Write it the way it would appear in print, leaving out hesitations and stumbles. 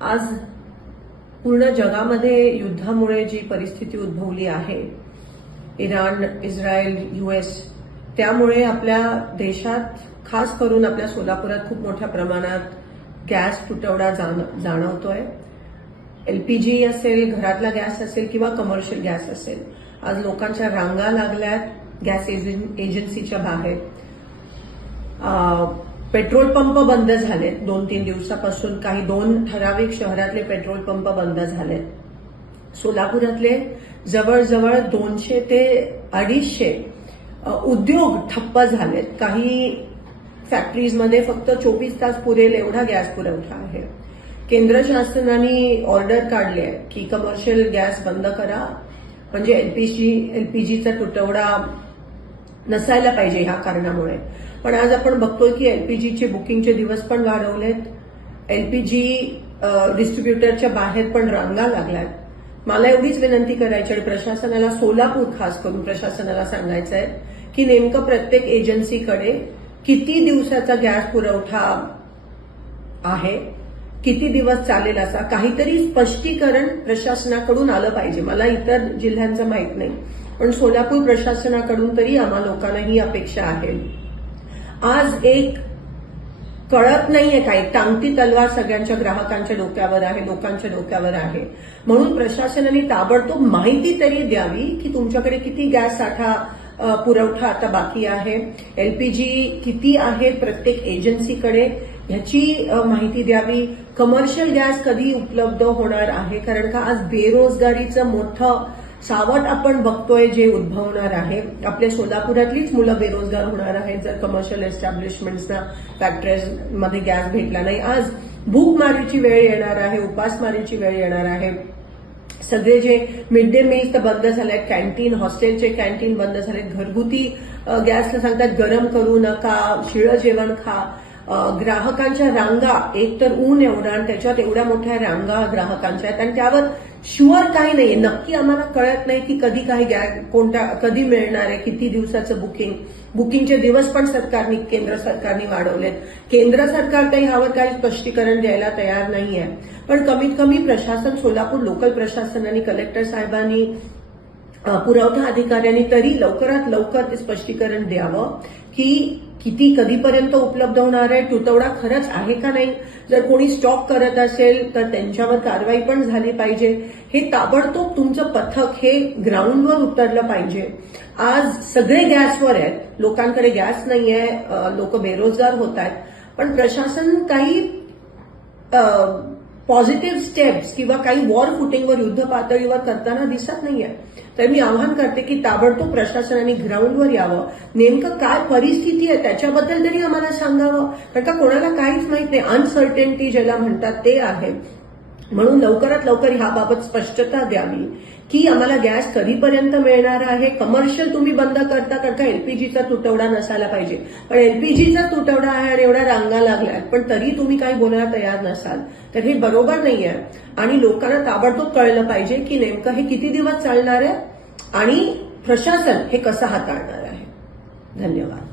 आज पूर्ण जगामध्ये युद्धामुळे जी परिस्थिती उद्भवली आहे, इराण, इस्रायल, यूएस, त्यामुळे आपल्या देशात खास करून आपल्या सोलापुरात खूप मोठ्या प्रमाणात गॅस तुटवडा जाणवतोय. एलपीजी असेल, घरातला गॅस असेल किंवा कमर्शियल गॅस असेल, आज लोकांच्या रांगा लागल्यात गॅस एजन्सीच्या बाहेर. पेट्रोल पंप बंद झालेत 2-3 दिवसापासून. काही 2 ठराविक शहरातले पेट्रोल पंप बंद झालेत. सोलापुरातले जवळजवळ 200 ते 250 उद्योग ठप्प झालेत. काही फॅक्टरीजमध्ये फक्त 24 तास पुरेल एवढा गॅस पुरवठा आहे. केंद्र शासनाने ऑर्डर काढली आहे की कमर्शियल गॅस बंद करा, म्हणजे एलपीजीचा तुटवडा नसायला पाहिजे ह्या कारणामुळे. पण आज आपण बघतोय की एलपीजीचे बुकिंगचे दिवस पण वाढवलेत. एलपीजी डिस्ट्रीब्युटरच्या बाहेर पण रांगा लागल्यात. मला एवढीच विनंती करायची आणि प्रशासनाला, सोलापूर खास करून प्रशासनाला सांगायचं आहे की नेमकं प्रत्येक एजन्सीकडे किती दिवसाचा गॅस पुरवठा आहे, किती दिवस चालेल, असा काहीतरी स्पष्टीकरण प्रशासनाकडून आलं पाहिजे. मला इतर जिल्ह्यांचं माहित नाही, पण सोलापूर प्रशासनाकडून तरी आम्हा लोकांना ही अपेक्षा आहे. आज एक कळत नाहीये काही, टांगती तलवार सगळ्यांच्या ग्राहकांच्या डोक्यावर आहे, लोकांच्या डोक्यावर आहे. म्हणून प्रशासनाने ताबडतोब माहिती तरी द्यावी की तुमच्याकडे किती गॅस साठा पुरवठा आता बाकी आहे, एलपीजी किती आहे प्रत्येक एजन्सीकडे, ह्याची माहिती द्यावी. कमर्शियल गॅस कधी उपलब्ध होणार आहे, कारण का आज बेरोजगारीचं मोठं सावट आपण बघतोय जे उद्भवणार आहे. आपल्या सोलापुरातलीच मुलं बेरोजगार होणार आहेत जर कमर्शियल एस्टॅब्लिशमेंट्सना, फॅक्टरीजमध्ये गॅस भेटला नाही. आज भूकमारीची वेळ येणार आहे, उपासमारीची वेळ येणार आहे. सगळे जे मिड डे मील्स तर बंद झालेत, कॅन्टीन, हॉस्टेलचे कॅन्टीन बंद झालेत. घरगुती गॅसला सांगतात गरम करू नका, शिळं जेवण खा. ग्राहकांच्या रांगा, एक तर ऊन एवढा आणि त्याच्यात एवढ्या मोठ्या रांगा ग्राहकांच्या आहेत आणि त्यावर शुअर काही नाहीये. नक्की आम्हाला कळत नाही की कधी काही कधी मिळणार आहे, किती दिवसाचं बुकिंगचे दिवस पण केंद्र सरकारने वाढवलेत. केंद्र सरकार काही ह्यावर काही स्पष्टीकरण द्यायला तयार नाहीये. पण कमीत कमी प्रशासन, सोलापूर लोकल प्रशासनाने, कलेक्टर साहेबांनी, पुरवठा अधिकाऱ्यांनी तरी लवकरात लवकर ते स्पष्टीकरण द्यावं की किती कधीपर्यंत उपलब्ध होणार आहे, तुटवडा खरंच आहे का नाही. जर कोणी स्टॉक करत असेल तर त्यांच्यावर कारवाई पण झाली पाहिजे. हे ताबडतोब तुमचं पथक हे ग्राउंडवर उतरलं पाहिजे. आज सगळे गॅसवर आहेत, लोकांकडे गॅस नाहीये, लोक बेरोजगार होत आहेत, पण प्रशासन काही पॉझिटिव्ह स्टेप्स किंवा काही वॉर फुटिंगवर, युद्ध पातळीवर करताना दिसत नाहीये. तर मी आवाहन करते की ताबडतोब प्रशासनाने ग्राउंडवर यावं. नेमकं काय परिस्थिती आहे त्याच्याबद्दल तरी आम्हाला सांगावं, कारण का कोणाला काहीच माहित नाही. अनसर्टेनिटी ज्याला म्हणतात ते आहे. म्हणून लवकरात लवकर ह्याबाबत स्पष्टता द्यावी की आम्हाला गॅस कधीपर्यंत मिळणार आहे. कमर्शियल तुम्ही बंद करता, कारण का एलपीजीचा तुटवडा नसायला पाहिजे, पण एलपीजीचा तुटवडा आहे आणि एवढ्या रांगा लागल्यात, पण तरी तुम्ही काही बोलायला तयार नसाल, तर हे बरोबर नाहीये. आणि लोकांना ताबडतोब कळलं पाहिजे की नेमकं हे किती दिवस चालणार आहे आणि प्रशासन हे कसं हाताळणार आहे. धन्यवाद.